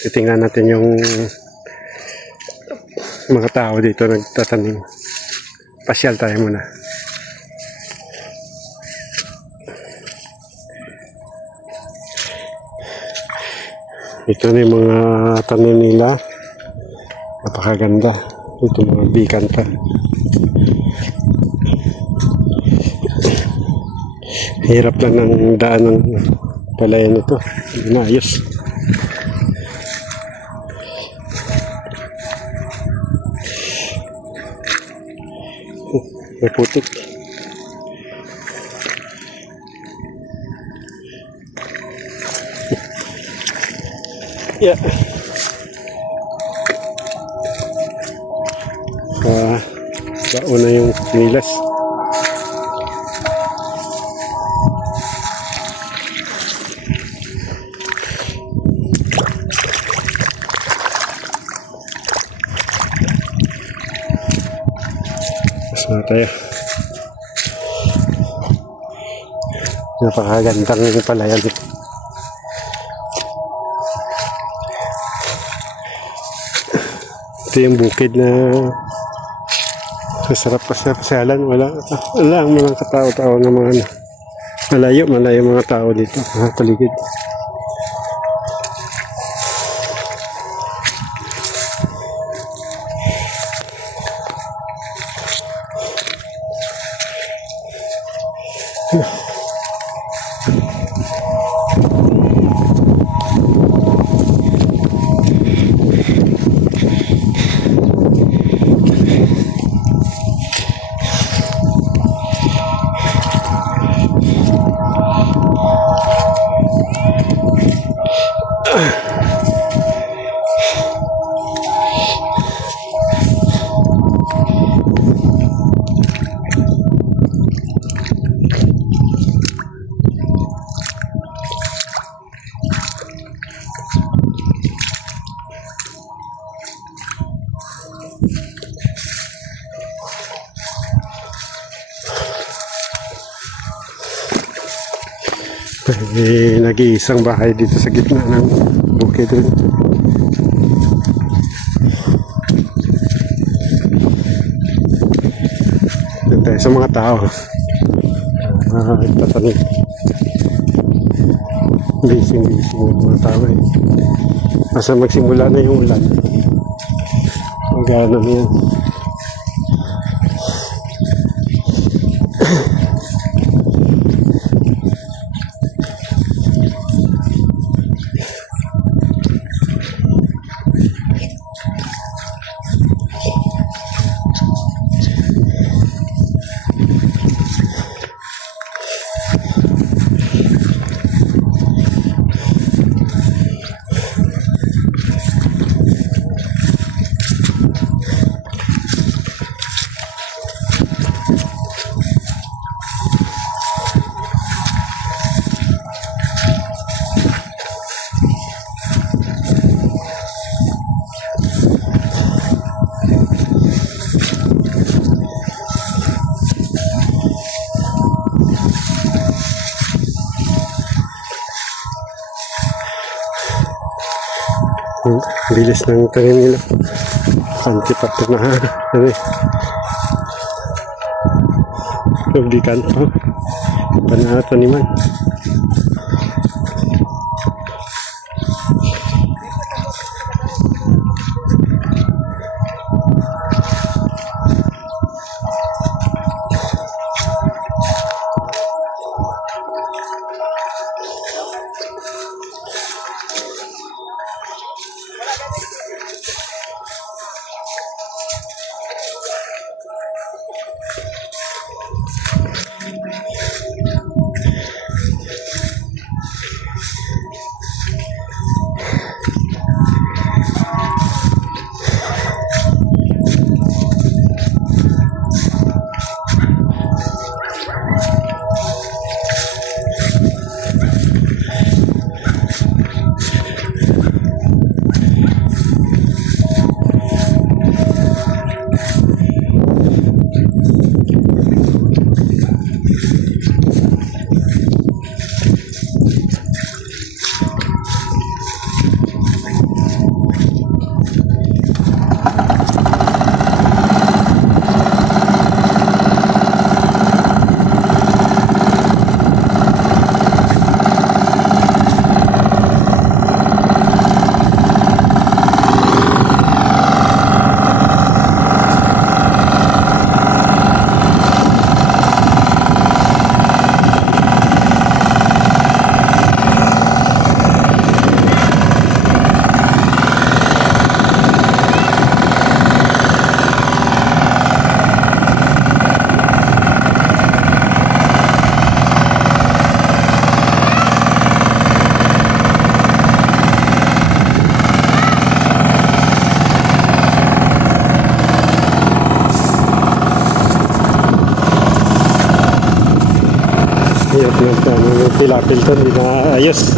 titingnan natin yung mga tao dito nagtatanim. Pasyal tayo muna. Ito na yung mga tanim nila. Napakaganda. Ito mga bikan pa. Hirap lang ng daan ng palayan ito. Inayos. May putik. Yeah. Bao na yung nilas. Mas na tayo. Napakagandang palayan dito. Ito yung bukid na masarap pasyalan. Wala ang mga katao-tao na mga malayo mga tao dito sa paligid. May nag-iisang bahay dito sa gitna ng bukid rin. Doon tayo sa mga tao. Tatanim. Busy yung mga tao eh. Asa magsimula na yung ulan. Ang gana na yan. Bilis ng tanim nila. Antipato na ano eh. Pagdikan pa. Taniman. apil-apil to, hindi na ayos.